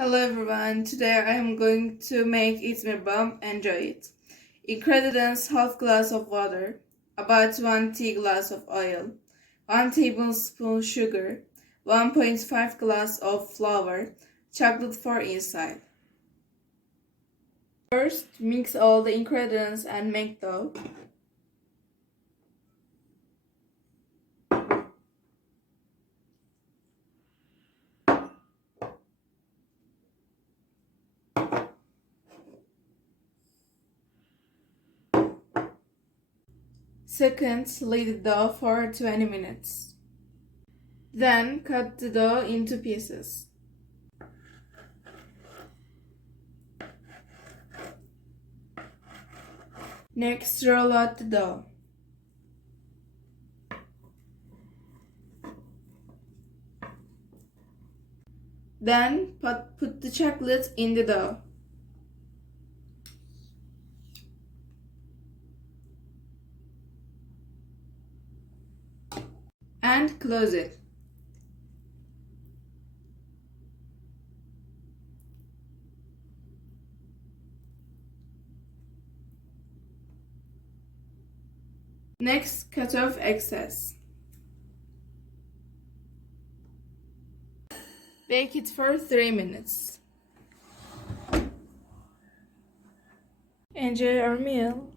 Hello everyone, today I am going to make İzmir bomb. Enjoy it. Ingredients: half glass of water, about 1 tea glass of oil, 1 tablespoon sugar, 1.5 glass of flour, chocolate for inside. First, mix all the ingredients and make dough. Second, knead the dough for 20 minutes. Then cut the dough into pieces. Next, roll out the dough. Then put the chocolate in the dough. And close it. Next, cut off excess. Bake it for 3 minutes. Enjoy our meal.